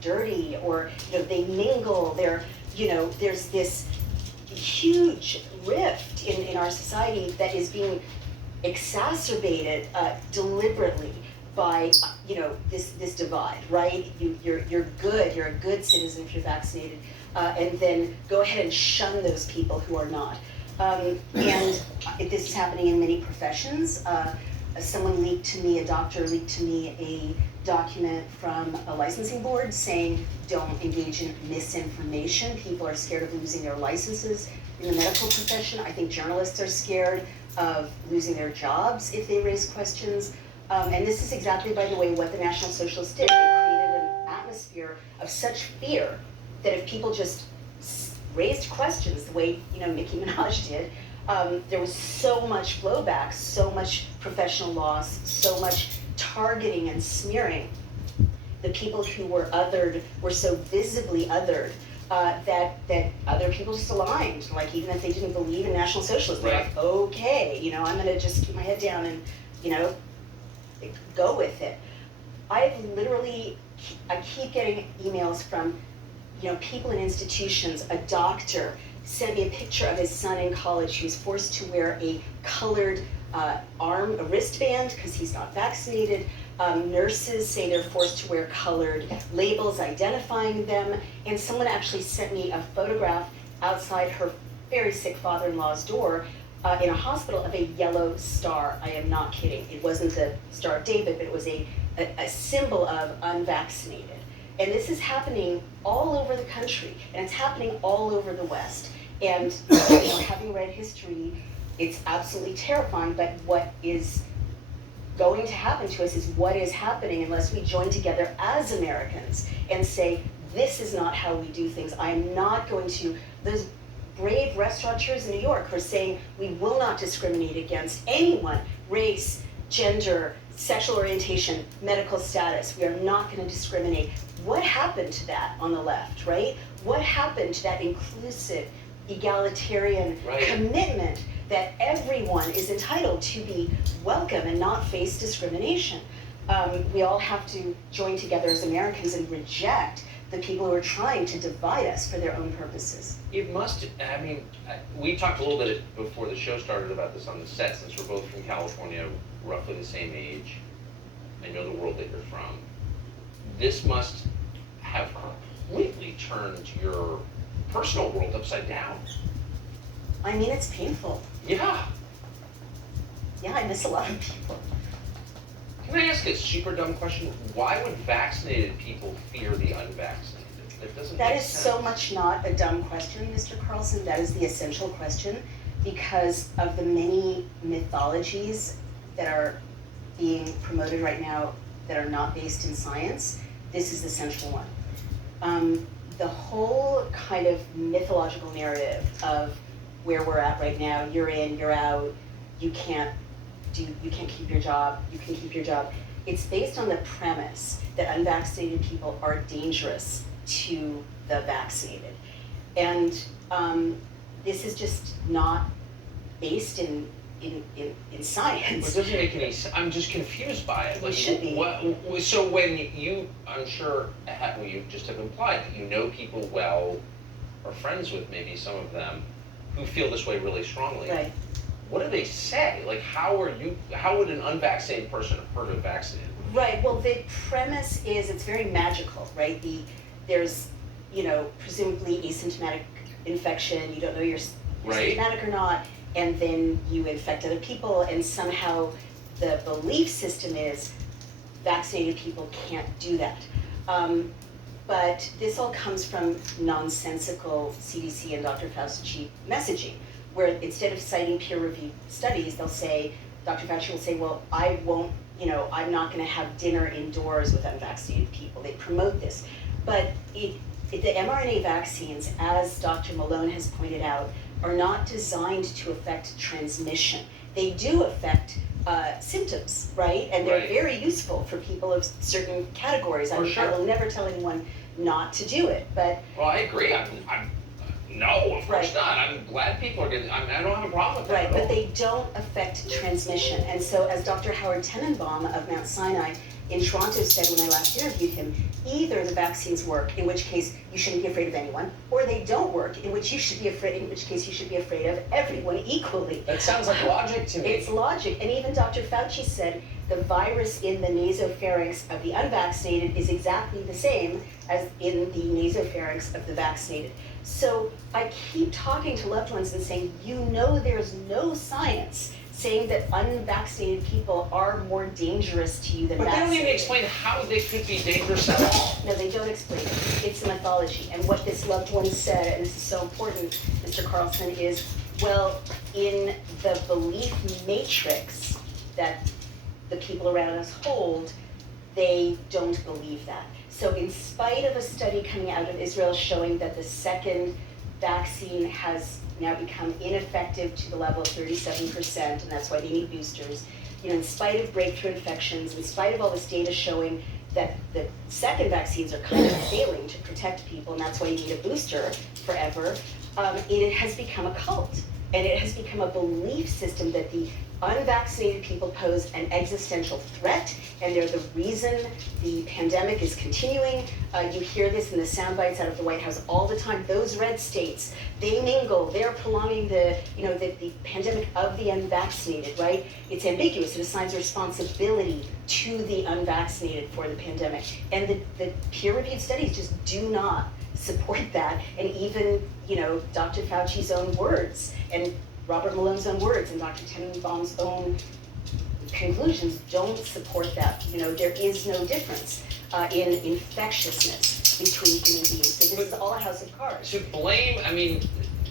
dirty, or they mingle. There's this huge rift in our society that is being exacerbated deliberately by this divide, right? You're good. You're a good citizen if you're vaccinated, and then go ahead and shun those people who are not. And this is happening in many professions. A doctor leaked to me a document from a licensing board saying don't engage in misinformation. People are scared of losing their licenses in the medical profession. I think journalists are scared of losing their jobs if they raise questions. And this is exactly, by the way, what the National Socialists did. They created an atmosphere of such fear that if people just raised questions the way Nicki Minaj did, there was so much blowback, so much professional loss, so much targeting and smearing. The people who were othered were so visibly othered that other people just aligned. Like, even if they didn't believe in National Socialism, they're like, okay, I'm gonna just keep my head down and, go with it. I keep getting emails from, people in institutions. A doctor sent me a picture of his son in college who's forced to wear a colored a wristband because he's not vaccinated. Nurses say they're forced to wear colored labels identifying them. And someone actually sent me a photograph outside her very sick father-in-law's door in a hospital of a yellow star. I am not kidding. It wasn't the Star of David, but it was a symbol of unvaccinated. And this is happening all over the country, and it's happening all over the West. And having read history, it's absolutely terrifying, but what is going to happen to us is what is happening unless we join together as Americans and say, this is not how we do things. I am not going to, those brave restaurateurs in New York are saying, we will not discriminate against anyone, race, gender, sexual orientation, medical status. We are not going to discriminate. What happened to that on the left, right? What happened to that inclusive, egalitarian commitment that everyone is entitled to be welcome and not face discrimination? We all have to join together as Americans and reject the people who are trying to divide us for their own purposes. It must, we talked a little bit before the show started about this on the set, since we're both from California, roughly the same age. I know the world that you're from. This must have completely turned your personal world upside down. I mean, it's painful. Yeah. Yeah, I miss a lot of people. Can I ask a super dumb question? Why would vaccinated people fear the unvaccinated? It doesn't That make is sense. so much not a dumb question, Mr. Carlson. That is the essential question, because of the many mythologies that are being promoted right now that are not based in science. This is the central one. The whole kind of mythological narrative of where we're at right now, you're in, you're out, you can't keep your job, you can keep your job. It's based on the premise that unvaccinated people are dangerous to the vaccinated. And this is just not based in science. It doesn't make any sense. I'm just confused by it. It should be. So when you, I'm sure, you just have implied that you know people well, or friends with maybe some of them, who feel this way really strongly. Right. What do they say? Like, how would an unvaccinated person have heard of vaccinated? Right, well, the premise is it's very magical, right? There's, presumably asymptomatic infection, you don't know you're symptomatic or not, and then you infect other people, and somehow the belief system is vaccinated people can't do that. But this all comes from nonsensical CDC and Dr. Fauci messaging, where instead of citing peer-reviewed studies, they'll say, Dr. Fauci will say, well, I won't, I'm not going to have dinner indoors with unvaccinated people. They promote this. But the mRNA vaccines, as Dr. Malone has pointed out, are not designed to affect transmission. They do affect symptoms, right? And they're very useful for people of certain categories. I will never tell anyone not to do it, but... Well, I agree. No, of course not. I'm glad people are getting, I don't have a problem with that. Right, but they don't affect transmission. And so as Dr. Howard Tenenbaum of Mount Sinai in Toronto said when I last interviewed him, either the vaccines work, in which case you shouldn't be afraid of anyone, or they don't work, in which case you should be afraid of everyone equally. That sounds like logic to me. It's logic, and even Dr. Fauci said the virus in the nasopharynx of the unvaccinated is exactly the same as in the nasopharynx of the vaccinated. So I keep talking to loved ones and saying, there's no science saying that unvaccinated people are more dangerous to you than But they don't vaccinated. even explain how they could be dangerous at all. No, they don't explain it. It's a mythology. And what this loved one said, and this is so important, Mr. Carlson, is, well, in the belief matrix that the people around us hold, they don't believe that. So in spite of a study coming out of Israel showing that the second vaccine has now become ineffective to the level of 37%, and that's why they need boosters, in spite of breakthrough infections, in spite of all this data showing that the second vaccines are kind of failing to protect people, and that's why you need a booster forever, it has become a cult. And it has become a belief system that the unvaccinated people pose an existential threat, and they're the reason the pandemic is continuing. You hear this in the sound bites out of the White House all the time. Those red states, they mingle, they're prolonging the pandemic of the unvaccinated, right? It's ambiguous. It assigns responsibility to the unvaccinated for the pandemic. And the peer-reviewed studies just do not support that, and even Dr. Fauci's own words and Robert Malone's own words and Dr. Tenenbaum's own conclusions don't support that. There is no difference in infectiousness between human beings. So this is all a house of cards. To blame,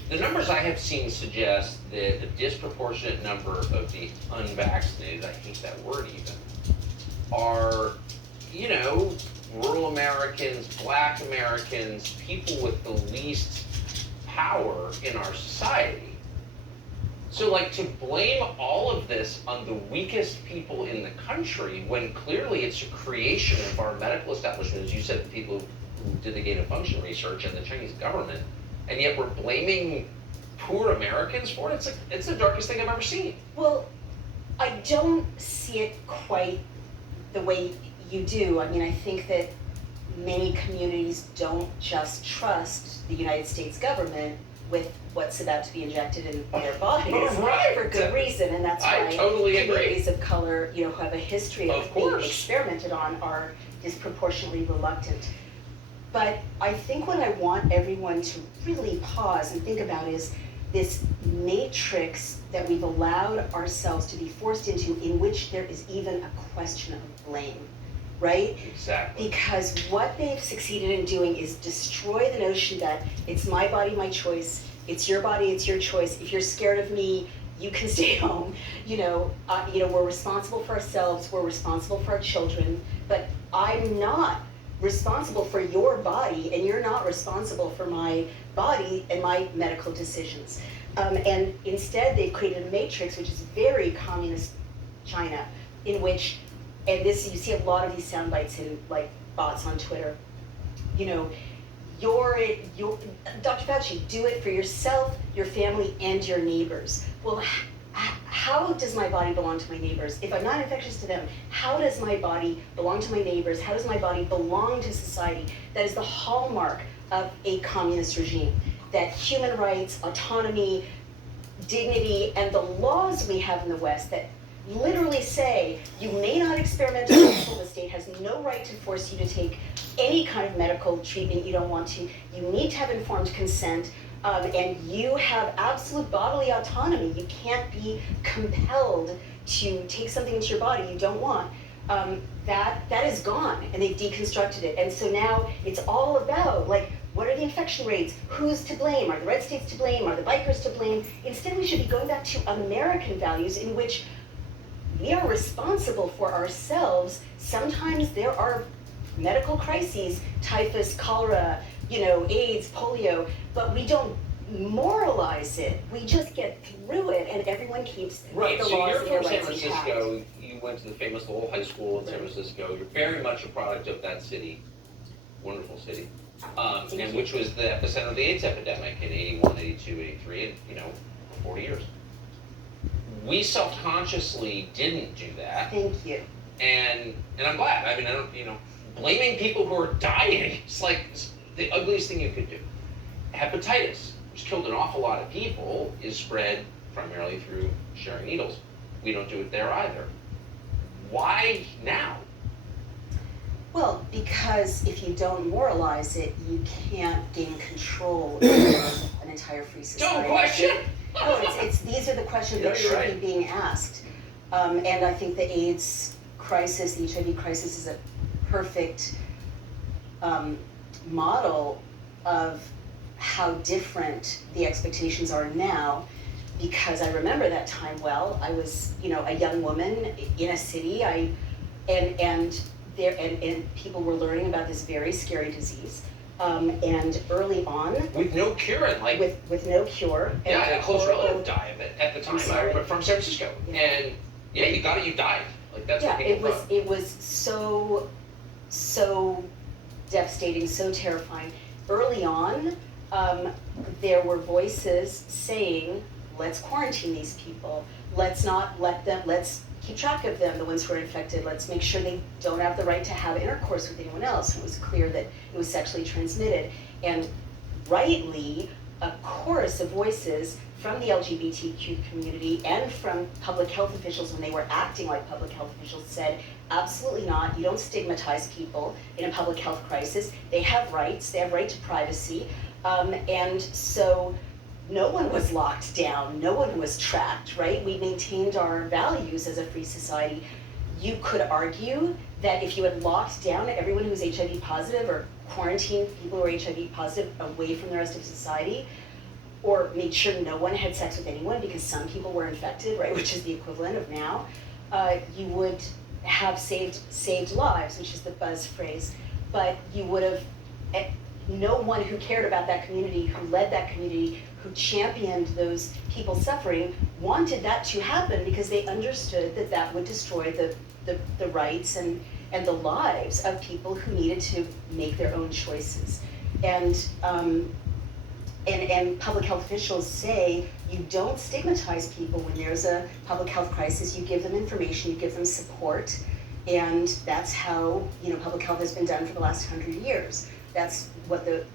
the numbers I have seen suggest that a disproportionate number of the unvaccinated, I hate that word even, are, rural Americans, Black Americans, people with the least power in our society. So to blame all of this on the weakest people in the country, when clearly it's a creation of our medical establishment, as you said, the people who did the gain of function research and the Chinese government, and yet we're blaming poor Americans for it, it's the darkest thing I've ever seen. Well, I don't see it quite the way you do. I think that many communities don't just trust the United States government with what's about to be injected in their bodies Right. for good reason, and that's I why totally agree. communities of color, who have a history of being course. experimented on, are disproportionately reluctant. But I think what I want everyone to really pause and think about is this matrix that we've allowed ourselves to be forced into, in which there is even a question of blame, right? Exactly. Because what they've succeeded in doing is destroy the notion that it's my body, my choice, it's your body, it's your choice. If you're scared of me, you can stay home. We're responsible for ourselves, we're responsible for our children, but I'm not responsible for your body, and you're not responsible for my body and my medical decisions. And instead, they've created a matrix, which is very communist China, in which, and this, you see a lot of these sound bites in bots on Twitter. You're Dr. Fauci, do it for yourself, your family, and your neighbors. Well, how does my body belong to my neighbors? If I'm not infectious to them, how does my body belong to my neighbors? How does my body belong to society? That is the hallmark of a communist regime. That human rights, autonomy, dignity, and the laws we have in the West that literally say you may not experiment on people, the state has no right to force you to take any kind of medical treatment you don't want to. You need to have informed consent. And you have absolute bodily autonomy. You can't be compelled to take something into your body you don't want. That is gone, and they've deconstructed it. And so now it's all about, what are the infection rates? Who's to blame? Are the red states to blame? Are the bikers to blame? Instead, we should be going back to American values in which we are responsible for ourselves. Sometimes there are medical crises, typhus, cholera, AIDS, polio, but we don't moralize it. We just get through it, and everyone keeps Right, the so laws you're and their from San rights intact. Francisco, you went to the famous Lowell High School in San Francisco, you're very much a product of that city, wonderful city, and which was the epicenter of the AIDS epidemic in 81, 82, 83, and, 40 years. We self-consciously didn't do that. Thank you. And I'm glad. I mean, I don't, blaming people who are dying is like the ugliest thing you could do. Hepatitis, which killed an awful lot of people, is spread primarily through sharing needles. We don't do it there either. Why now? Well, because if you don't moralize it, you can't gain control over an entire free society. Don't question. No, these are the questions that should be being asked. And I think the AIDS crisis, the HIV crisis, is a perfect model of how different the expectations are now, because I remember that time well. I was, a young woman in a city, and people were learning about this very scary disease. And early on, with no cure, and with no cure. Yeah, and a close relative died of it at the time. I remember from San Francisco, and you got it, you died. Like that's what people thought. It was so devastating, so terrifying. Early on, there were voices saying, let's quarantine these people. Let's not let them, let's keep track of them, the ones who are infected. Let's make sure they don't have the right to have intercourse with anyone else. And it was clear that it was sexually transmitted. And rightly, a chorus of voices from the LGBTQ community and from public health officials, when they were acting like public health officials, said, absolutely not. You don't stigmatize people in a public health crisis. They have rights. They have right to privacy. And so no one was locked down. No one was trapped, right? We maintained our values as a free society. You could argue that if you had locked down everyone who was HIV positive, or quarantined people who were HIV positive away from the rest of society, or made sure no one had sex with anyone because some people were infected, right, which is the equivalent of now, you would have saved lives, which is the buzz phrase. But you would have, no one who cared about that community, who led that community, who championed those people suffering, wanted that to happen because they understood that that would destroy the rights and the lives of people who needed to make their own choices. And public health officials say you don't stigmatize people when there's a public health crisis. You give them information, you give them support, and that's how public health has been done for the last 100 years. That's what the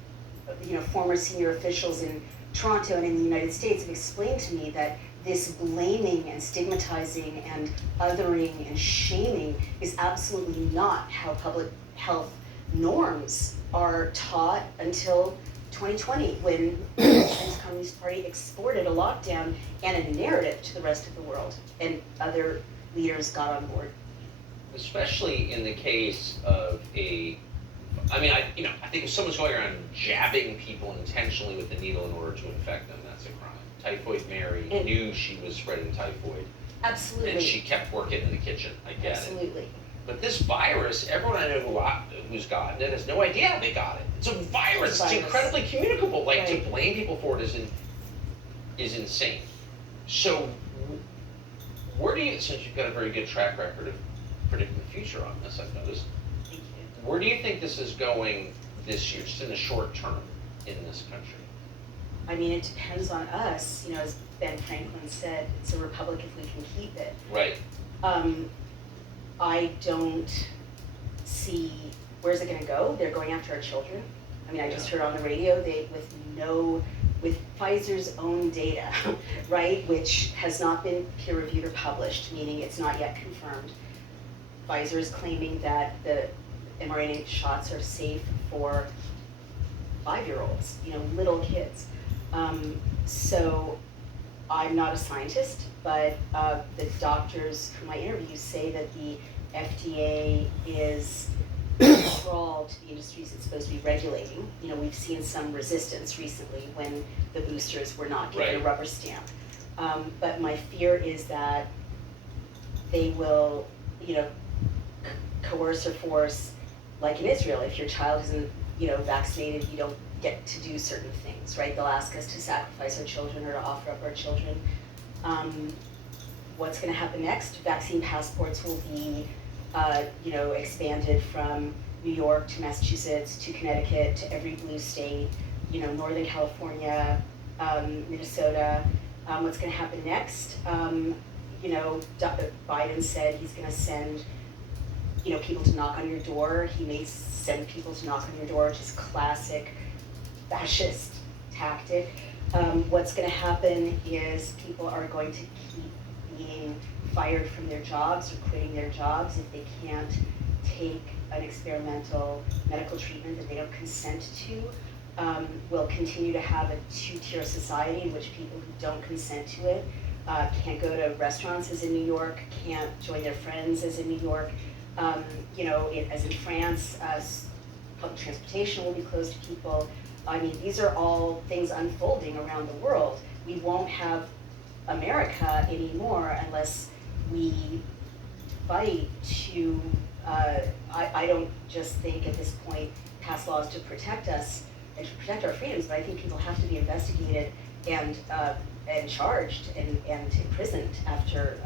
former senior officials in Toronto and in the United States have explained to me, that this blaming and stigmatizing and othering and shaming is absolutely not how public health norms are taught until 2020, when the Chinese Communist Party exported a lockdown and a narrative to the rest of the world, and other leaders got on board. Especially in the case of I think if someone's going around jabbing people intentionally with the needle in order to infect them, that's a crime. Typhoid Mary knew she was spreading typhoid. Absolutely. And she kept working in the kitchen. I get it. Absolutely. But this virus, everyone I know who's gotten it has no idea how they got it. It's a virus. It's incredibly communicable. Like, to blame people for it is insane. So, where do you, since you've got a very good track record of predicting the future on this, I've noticed, where do you think this is going this year, just in the short term in this country? I mean, it depends on us. As Ben Franklin said, it's a republic if we can keep it. Right. I don't see, where's it gonna go? They're going after our children. I mean, I just heard on the radio, with Pfizer's own data, right, which has not been peer reviewed or published, meaning it's not yet confirmed. Pfizer is claiming that the mRNA shots are safe for 5-year-olds, little kids. So I'm not a scientist, but the doctors whom I interview say that the FDA is crawl to the industries it's supposed to be regulating. We've seen some resistance recently when the boosters were not given a rubber stamp. But my fear is that they will, coerce or force, like in Israel, if your child isn't, vaccinated, you don't get to do certain things, right? They'll ask us to sacrifice our children or to offer up our children. What's going to happen next? Vaccine passports will be, expanded from New York to Massachusetts to Connecticut to every blue state, Northern California, Minnesota. What's going to happen next? Biden said he's going to send people to knock on your door. He may send people to knock on your door, which is classic fascist tactic. What's going to happen is people are going to keep being fired from their jobs or quitting their jobs if they can't take an experimental medical treatment that they don't consent to. We'll continue to have a two-tier society in which people who don't consent to it can't go to restaurants as in New York, can't join their friends as in New York. As in France, public transportation will be closed to people. I mean, these are all things unfolding around the world. We won't have America anymore unless we fight to, I don't just think at this point pass laws to protect us and to protect our freedoms, but I think people have to be investigated and charged and imprisoned after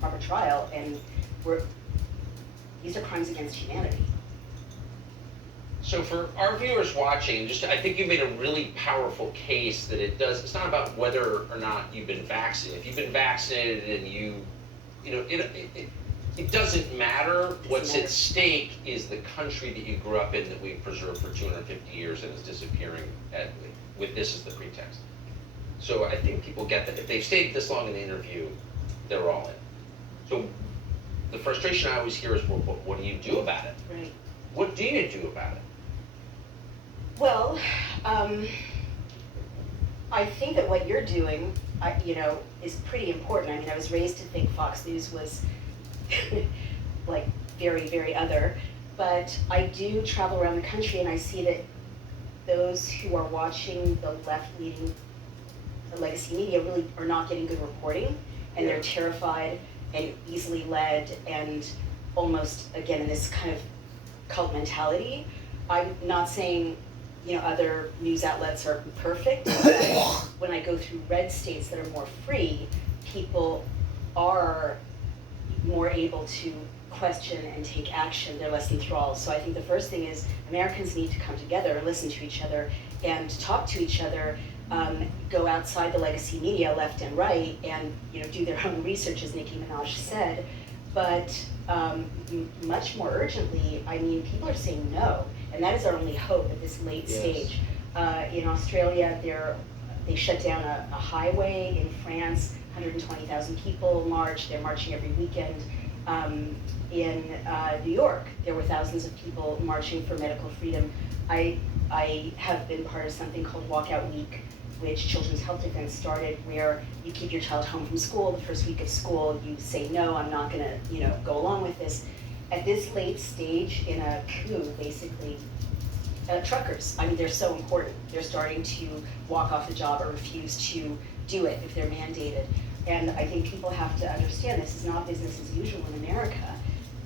proper trial, and these are crimes against humanity. So for our viewers watching, I think you made a really powerful case that it's not about whether or not you've been vaccinated. If you've been vaccinated and it doesn't matter. What's at stake is the country that you grew up in that we've preserved for 250 years and is disappearing with this as the pretext. So I think people get that. If they've stayed this long in the interview, they're all in. So the frustration I always hear is, well, what do you do about it? Right. What do you do about it? Well, I think that what you're doing, is pretty important. I mean, I was raised to think Fox News was like very, very other, but I do travel around the country and I see that those who are watching the left-leaning legacy media really are not getting good reporting, and they're terrified and easily led and almost, again, in this kind of cult mentality. I'm not saying other news outlets are perfect, but when I go through red states that are more free, people are more able to question and take action. They're less enthralled. So I think the first thing is Americans need to come together, listen to each other, and talk to each other, go outside the legacy media, left and right, and do their own research, as Nicki Minaj said. But much more urgently, I mean, people are saying no, and that is our only hope at this late stage. In Australia, they shut down a highway. In France, 120,000 people marched. They're marching every weekend. In New York, there were thousands of people marching for medical freedom. I have been part of something called Walkout Week, which Children's Health Defense started, where you keep your child home from school. The first week of school, you say, no, I'm not gonna go along with this. At this late stage in a coup, basically, truckers, I mean, they're so important. They're starting to walk off the job or refuse to do it if they're mandated. And I think people have to understand this is not business as usual in America.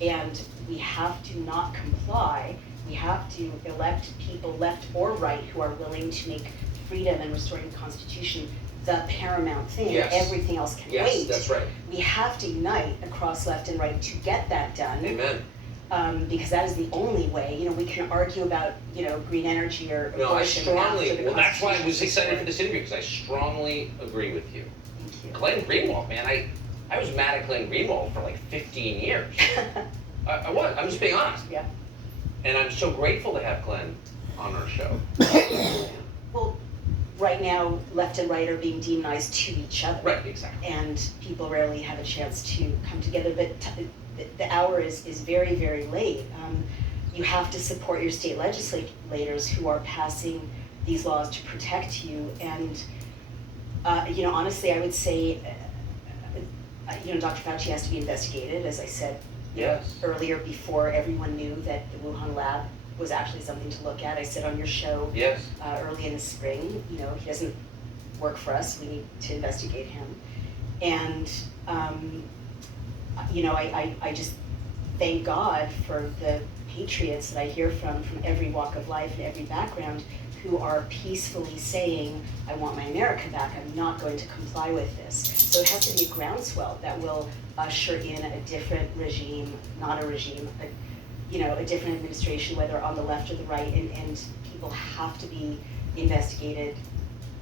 And we have to not comply. We have to elect people, left or right, who are willing to make freedom and restoring the Constitution the paramount thing. Yes. Everything else can wait. Yes, that's right. We have to unite across left and right to get that done. Amen. Because that is the only way. We can argue about, green energy or No, I abortion strongly, after the that's why I was Constitution. excited for this interview, because I strongly agree with you. Thank you. Glenn Greenwald, man, I was mad at Glenn Greenwald for like 15 years. I was, I'm just being honest. Yeah. And I'm so grateful to have Glenn on our show. Well, right now, left and right are being demonized to each other. Right, exactly. And people rarely have a chance to come together, but the hour is very, very late. You have to support your state legislators who are passing these laws to protect you. And, honestly, I would say, Dr. Fauci has to be investigated, as I said earlier, before everyone knew that the Wuhan lab was actually something to look at. I said on your show early in the spring, he doesn't work for us. We need to investigate him. And, I just thank God for the patriots that I hear from every walk of life and every background, who are peacefully saying, I want my America back, I'm not going to comply with this. So it has to be a groundswell that will usher in a different regime, not a regime, but a different administration, whether on the left or the right, and people have to be investigated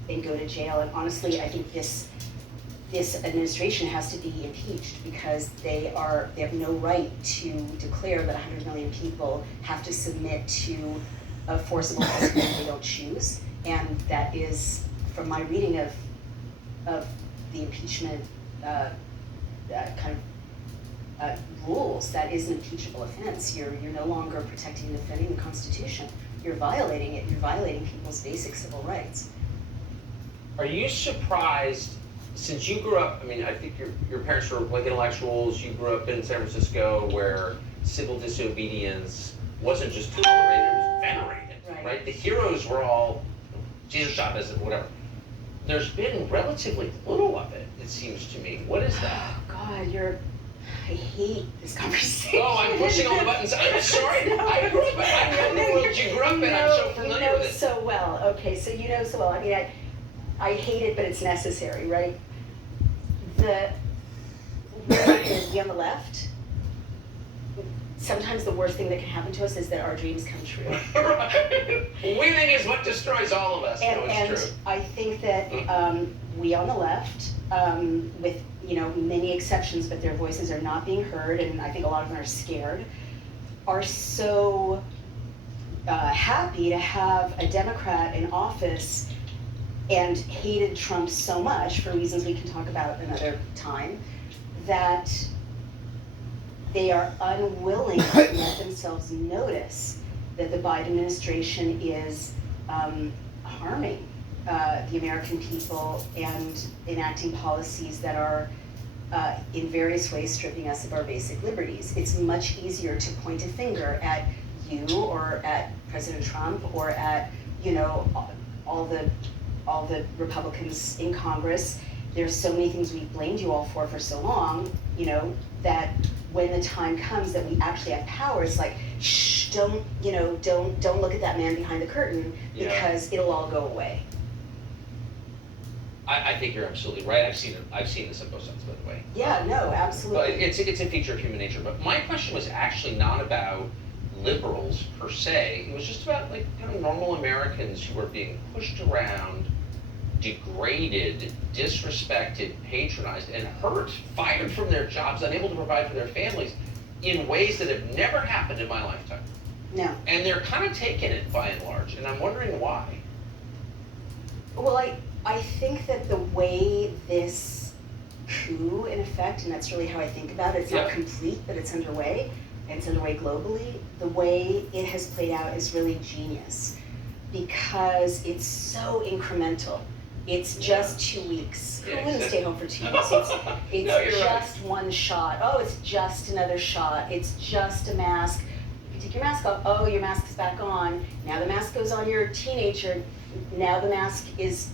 and go to jail. And honestly, I think this this administration has to be impeached because they have no right to declare that 100 million people have to submit to a forcible custody that they don't choose. And that is, from my reading of the impeachment rules, that is an impeachable offense. You're no longer protecting and defending the Constitution. You're violating it. You're violating people's basic civil rights. Are you surprised, since you grew up, I mean, I think your parents were like intellectuals, you grew up in San Francisco where civil disobedience wasn't just tolerated, it was venerated, right? The heroes were all Jesus Chavez and whatever. There's been relatively little of it, it seems to me. What is that? Oh God, I hate this conversation. Oh, I'm pushing all the buttons. I'm sorry. No, I grew up, I know the world you grew up in. I'm so familiar with it. So well. Okay, so you know so well. I mean, I hate it, but it's necessary, right? We on the left, sometimes the worst thing that can happen to us is that our dreams come true. Winning is what destroys all of us. And true. I think that we on the left, with many exceptions, but their voices are not being heard, and I think a lot of them are scared, are so happy to have a Democrat in office and hated Trump so much, for reasons we can talk about another time, that they are unwilling to let themselves notice that the Biden administration is harming the American people and enacting policies that are in various ways stripping us of our basic liberties. It's much easier to point a finger at you or at President Trump or at all the Republicans in Congress. There's so many things we've blamed you all for so long, that when the time comes that we actually have power, it's like, shh, don't look at that man behind the curtain, because it'll all go away. I think you're absolutely right. I've seen this on both sides, by the way. Yeah, no, absolutely. But it's a feature of human nature. But my question was actually not about liberals per se. It was just about like kind of normal Americans who are being pushed around, degraded, disrespected, patronized, and hurt, fired from their jobs, unable to provide for their families in ways that have never happened in my lifetime. No. And they're kind of taking it by and large, and I'm wondering why. Well, I think that the way this coup, in effect, and that's really how I think about it, it's not complete, but it's underway, and it's underway globally, the way it has played out is really genius, because it's so incremental. It's just 2 weeks. Who wouldn't stay home for 2 weeks? It's No, just one shot. Oh, it's just another shot. It's just a mask. You take your mask off. Oh, your mask is back on. Now the mask goes on your teenager. Now the mask is,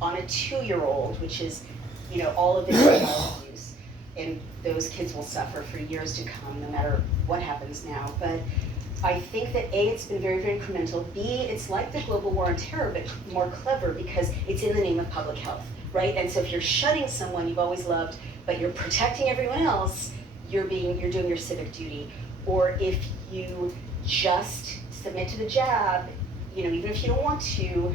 on a 2-year-old, which is, all of it is child abuse. And those kids will suffer for years to come, no matter what happens now. But I think that A, it's been very, very incremental. B, it's like the global war on terror, but more clever because it's in the name of public health, right? And so if you're shutting someone you've always loved, but you're protecting everyone else, you're doing your civic duty. Or if you just submit to the jab, even if you don't want to,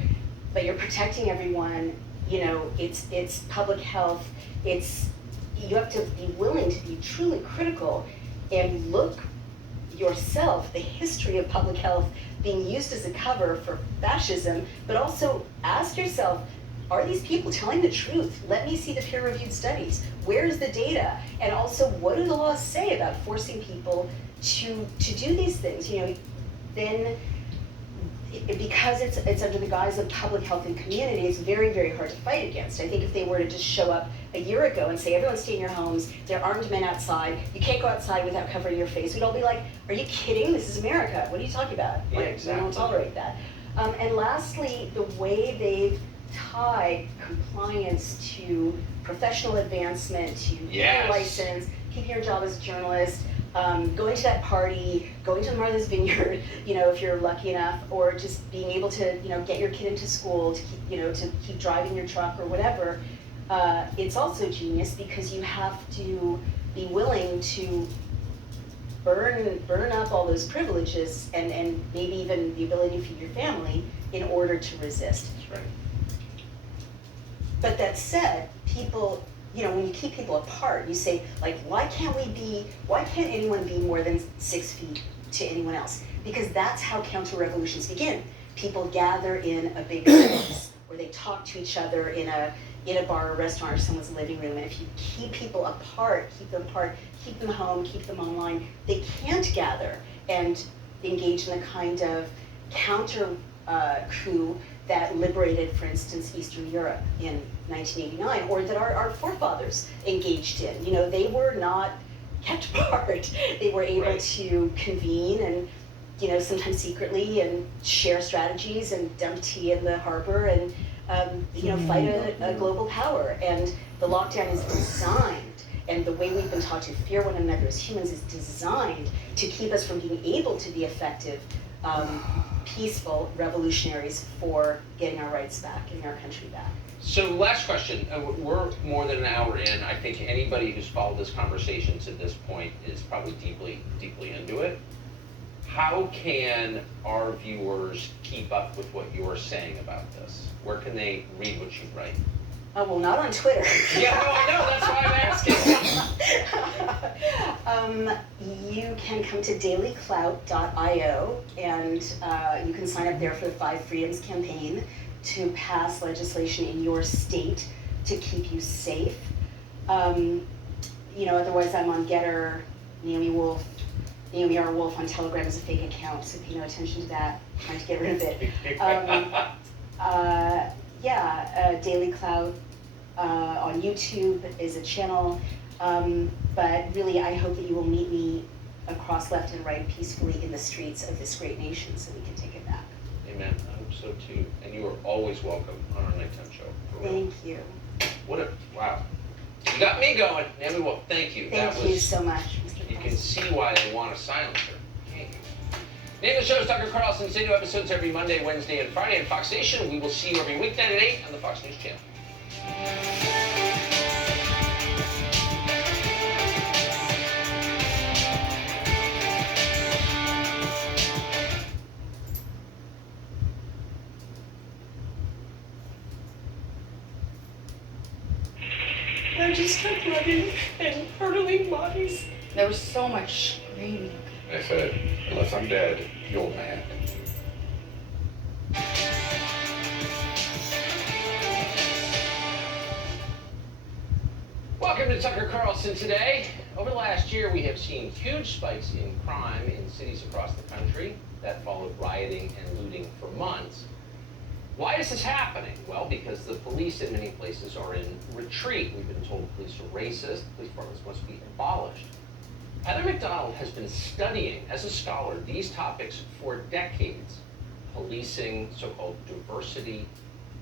but you're protecting everyone, it's public health. You have to be willing to be truly critical and look yourself, the history of public health being used as a cover for fascism, but also ask yourself, are these people telling the truth? Let me see the peer-reviewed studies. Where's the data? And also, what do the laws say about forcing people to do these things? Then because it's under the guise of public health and community, it's very, very hard to fight against. I think if they were to just show up a year ago and say, everyone stay in your homes, there are armed men outside, you can't go outside without covering your face, we'd all be like, are you kidding? This is America. What are you talking about? Yeah, exactly. We don't tolerate that. And lastly, the way they've tied compliance to professional advancement, to getting a license, keeping your job as a journalist, going to that party, going to Martha's Vineyard, if you're lucky enough, or just being able to, get your kid into school, to keep driving your truck or whatever. It's also genius because you have to be willing to burn up all those privileges and maybe even the ability to feed your family in order to resist. That's right. But that said, people you know, when you keep people apart, you say, like, why can't anyone be more than 6 feet to anyone else? Because that's how counter-revolutions begin. People gather in a big space, or they talk to each other in a bar or restaurant or someone's living room. And if you keep people apart, keep them home, keep them online, they can't gather and engage in the kind of counter coup that liberated, for instance, Eastern Europe in 1989, or that our forefathers engaged in. You know, they were not kept apart. They were able to convene and, you know, sometimes secretly, and share strategies and dump tea in the harbor and, you know, fight a global power. And the lockdown is designed, and the way we've been taught to fear one another as humans is designed to keep us from being able to be effective, peaceful revolutionaries for getting our rights back, getting our country back. So last question, we're more than an hour in. I think anybody who's followed this conversation to this point is probably deeply, deeply into it. How can our viewers keep up with what you're saying about this? Where can they read what you write? Oh, well, not on Twitter. Yeah, no, I know, that's why I'm asking. You can come to dailyclout.io, and you can sign up there for the 5 Freedoms campaign to pass legislation in your state to keep you safe. You know, otherwise I'm on Getter, Naomi Wolf. Naomi R. Wolf on Telegram is a fake account, so pay no attention to that. I'm trying to get rid of it. Daily Clout on YouTube is a channel, but really I hope that you will meet me across left and right peacefully in the streets of this great nation so we can take it back. Amen. I hope so too. And you are always welcome on our nighttime show. Thank you. Wow. You got me going. Naomi Wolf, thank you. Thank you so much, Mr. You can see why they want to silence her. Thank you. Name of the show is Tucker Carlson. Stay new episodes every Monday, Wednesday, and Friday on Fox Nation. We will see you every weeknight at 8 on the Fox News Channel. I just kept running and hurtling bodies. There was so much screaming. I said, unless I'm dead, you're mad. Welcome to Tucker Carlson Today. Over the last year, we have seen huge spikes in crime in cities across the country that followed rioting and looting for months. Why is this happening? Well, because the police in many places are in retreat. We've been told police are racist, police departments must be abolished. Heather McDonald has been studying, as a scholar, these topics for decades. Policing, so-called diversity,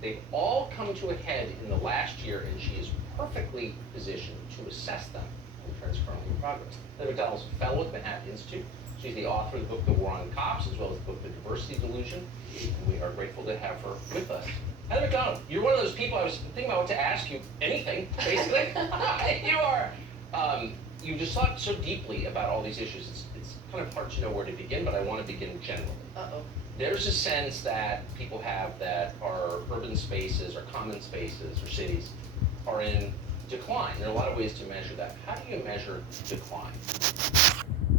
they've all come to a head in the last year, and she is perfectly positioned to assess them and trends currently in progress. Heather McDonald is a fellow at the Manhattan Institute. She's the author of the book, The War on Cops, as well as the book, The Diversity Delusion, and we are grateful to have her with us. Heather McDonald, you're one of those people I was thinking about what to ask you, anything, basically. You are. You just thought so deeply about all these issues. It's kind of hard to know where to begin, but I want to begin generally. Uh-oh. There's a sense that people have that our urban spaces, or common spaces, or cities are in decline. There are a lot of ways to measure that. How do you measure decline?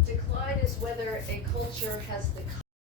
Decline is whether a culture has the